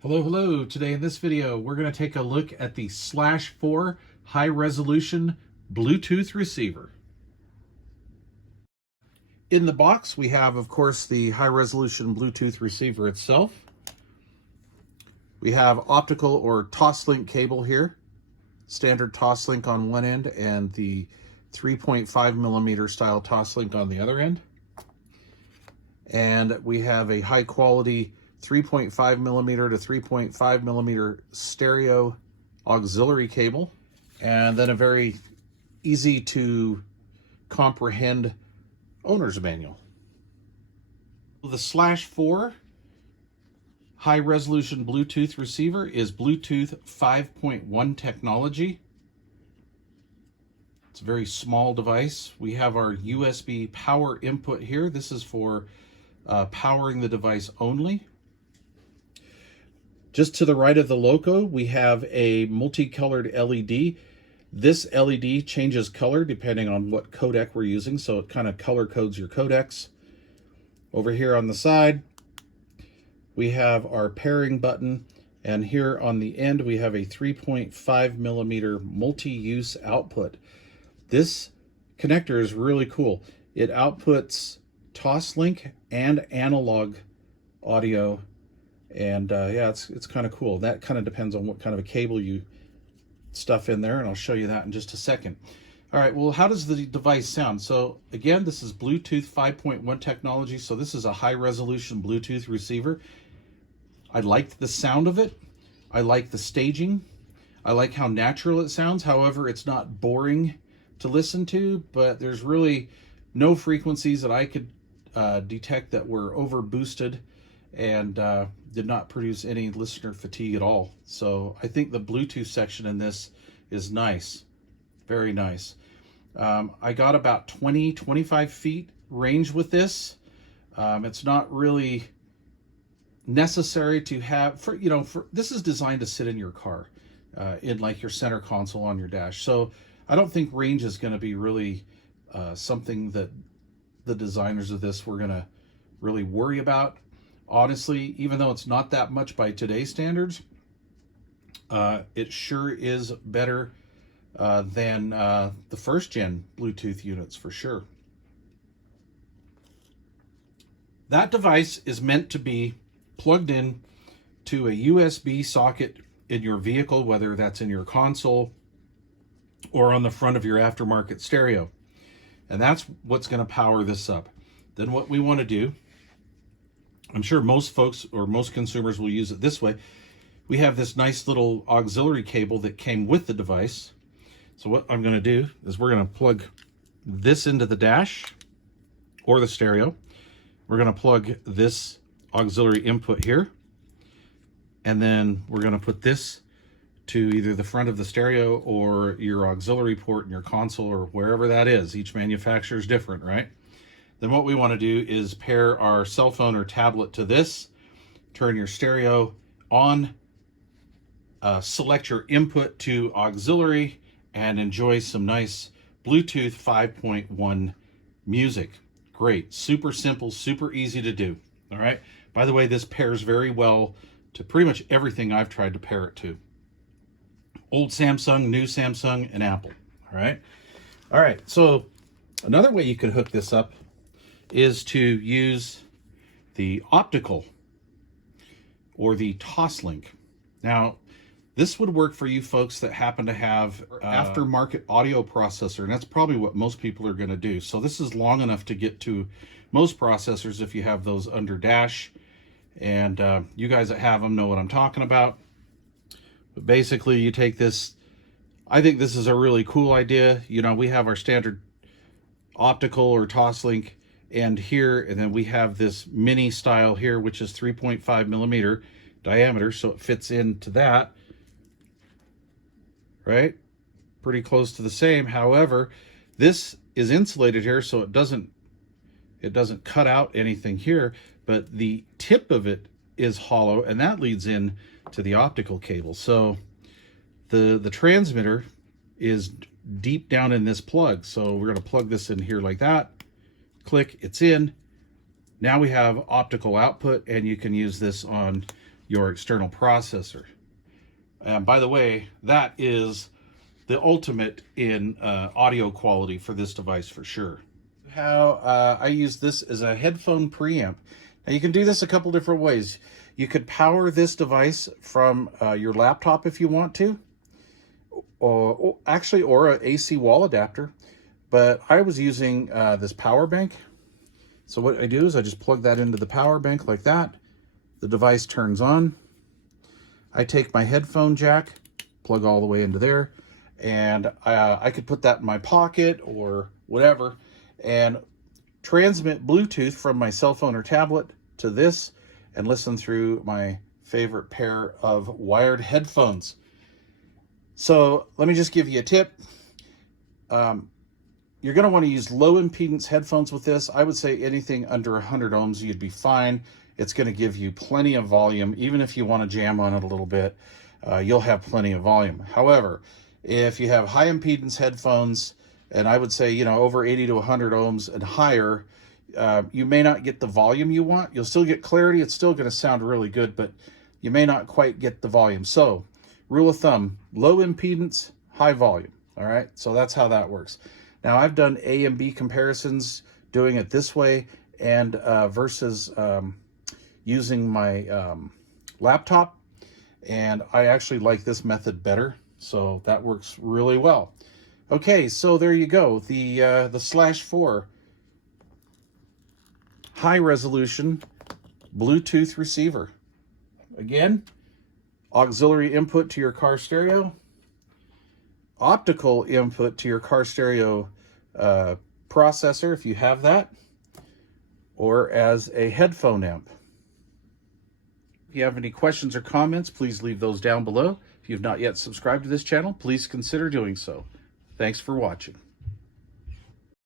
Hello, hello. Today in this video, we're going to take a look at the /4 high resolution Bluetooth receiver. In the box, we have, of course, the high resolution Bluetooth receiver itself. We have optical or toslink cable here, standard toslink on one end and the 3.5 millimeter style toslink on the other end. And we have a high quality 3.5 millimeter to 3.5 millimeter stereo auxiliary cable, and then a very easy to comprehend owner's manual. The /4 high resolution Bluetooth receiver is Bluetooth 5.1 technology. It's a very small device. We have our USB power input here. This is for powering the device only. Just to the right of the logo, we have a multicolored LED. This LED changes color depending on what codec we're using, so it kind of color codes your codecs. Over here on the side, we have our pairing button, and here on the end, we have a 3.5 millimeter multi-use output. This connector is really cool. It outputs toslink and analog audio. And yeah, it's kind of cool. That kind of depends on what kind of a cable you stuff in there, and I'll show you that in just a second. All right, well, how does the device sound? So again, this is Bluetooth 5.1 technology, so this is a high resolution Bluetooth receiver. I like the sound of it. I like the staging. I like how natural it sounds. However, it's not boring to listen to, but there's really no frequencies that I could detect that were over boosted and did not produce any listener fatigue at all. So I think the Bluetooth section in this is nice, very nice. I got about 25 feet range with this. It's not really necessary to have, this is designed to sit in your car, in like your center console on your dash. So I don't think range is going to be really something that the designers of this were going to really worry about. Honestly, even though it's not that much by today's standards, it sure is better than the first gen Bluetooth units for sure. That device is meant to be plugged in to a USB socket in your vehicle, whether that's in your console or on the front of your aftermarket stereo. And that's what's going to power this up. Then what we want to do, I'm sure most folks or most consumers will use it this way. We have this nice little auxiliary cable that came with the device. So what I'm going to do is we're going to plug this into the dash or the stereo. We're going to plug this auxiliary input here. And then we're going to put this to either the front of the stereo or your auxiliary port in your console or wherever that is. Each manufacturer is different, right? Then what we want to do is pair our cell phone or tablet to this, turn your stereo on, select your input to auxiliary, and enjoy some nice Bluetooth 5.1 music. Great, super simple, super easy to do, all right? By the way, this pairs very well to pretty much everything I've tried to pair it to. Old Samsung, new Samsung, and Apple, all right? All right, so another way you could hook this up is to use the optical or the toslink. Now, this would work for you folks that happen to have aftermarket audio processor, and that's probably what most people are going to do. So this is long enough to get to most processors if you have those under dash, and you guys that have them know what I'm talking about. But basically, you take this. I think this is a really cool idea. You know, we have our standard optical or toslink and here, and then we have this mini style here, which is 3.5 millimeter diameter, so it fits into that, right? Pretty close to the same. However, this is insulated here, so it doesn't cut out anything here, but the tip of it is hollow, and that leads in to the optical cable. So the transmitter is deep down in this plug, so we're going to plug this in here like that. Click, it's in. Now we have optical output, and you can use this on your external processor. And by the way, that is the ultimate in audio quality for this device for sure. How I use this as a headphone preamp. Now you can do this a couple different ways. You could power this device from your laptop if you want to, or an AC wall adapter. But I was using this power bank. So what I do is I just plug that into the power bank like that. The device turns on. I take my headphone jack, plug all the way into there, and I could put that in my pocket or whatever, and transmit Bluetooth from my cell phone or tablet to this and listen through my favorite pair of wired headphones. So let me just give you a tip. You're going to want to use low impedance headphones with this. I would say anything under 100 ohms, you'd be fine. It's going to give you plenty of volume. Even if you want to jam on it a little bit, you'll have plenty of volume. However, if you have high impedance headphones, and I would say, you know, over 80 to 100 ohms and higher, you may not get the volume you want. You'll still get clarity. It's still going to sound really good, but you may not quite get the volume. So, rule of thumb, low impedance, high volume. All right, so that's how that works. Now, I've done A and B comparisons doing it this way and versus using my laptop, and I actually like this method better, so that works really well. Okay, so there you go, the /4 high resolution Bluetooth receiver. Again, auxiliary input to your car stereo, optical input to your car stereo processor if you have that, or as a headphone amp. If you have any questions or comments, please leave those down below. If you've not yet subscribed to this channel, please consider doing so. Thanks for watching.